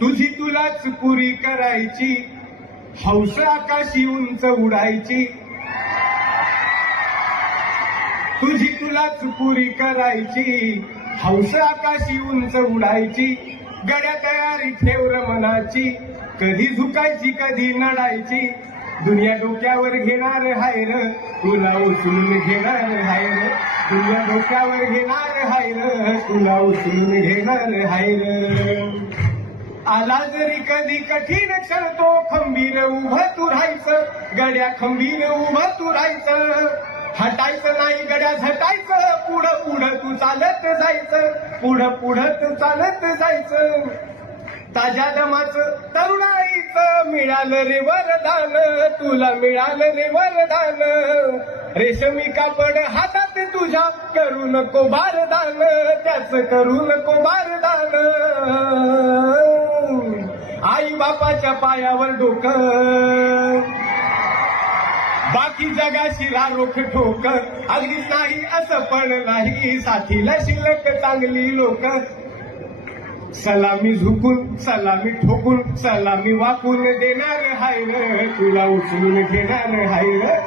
तुझी तुलाच पुरी करायची, हौस आकाशी उंच उडायची. तुझी तुलाच पुरी करायची, हौस आकाशी उंच उडायची. गड्या तयारी ठेव र मनाची, कधी झुकायची कधी नडायची. दुनिया डोक्यावर घेणार हाय र, तुला उचलून घेणार हाय र. दुनिया डोक्यावर घेणार हाय र, तुला उचलून घेणार हाय र. आला जरी कधी कठीण क्षण तो खंबीर उभं तू राहायचं. गड्या खंबीर उभं तू राहायचं. हटायचं नाही गड्या झटायचं. पुढं पुढं तू चालत जायचं. पुढं पुढं तू चालत जायचं. ताज्या दमाचं तरुणाईचं मिळालं रे वरदान. तुला मिळालं रे वरदान. रेशमी कापड हातात तुझ्या करू नको बारदान. त्याच करू नको बारदान. आई बापाच्या पायावर डोकं, बाकी जगाशी रारोख ठोक. अगदीच नाही असं पण नाही, साथीला शिल्लक चांगली लोक. सलामी झुकून सलामी ठोकून सलामी वाकून देणार हाय र, तुला उचलून घेणार हाय र.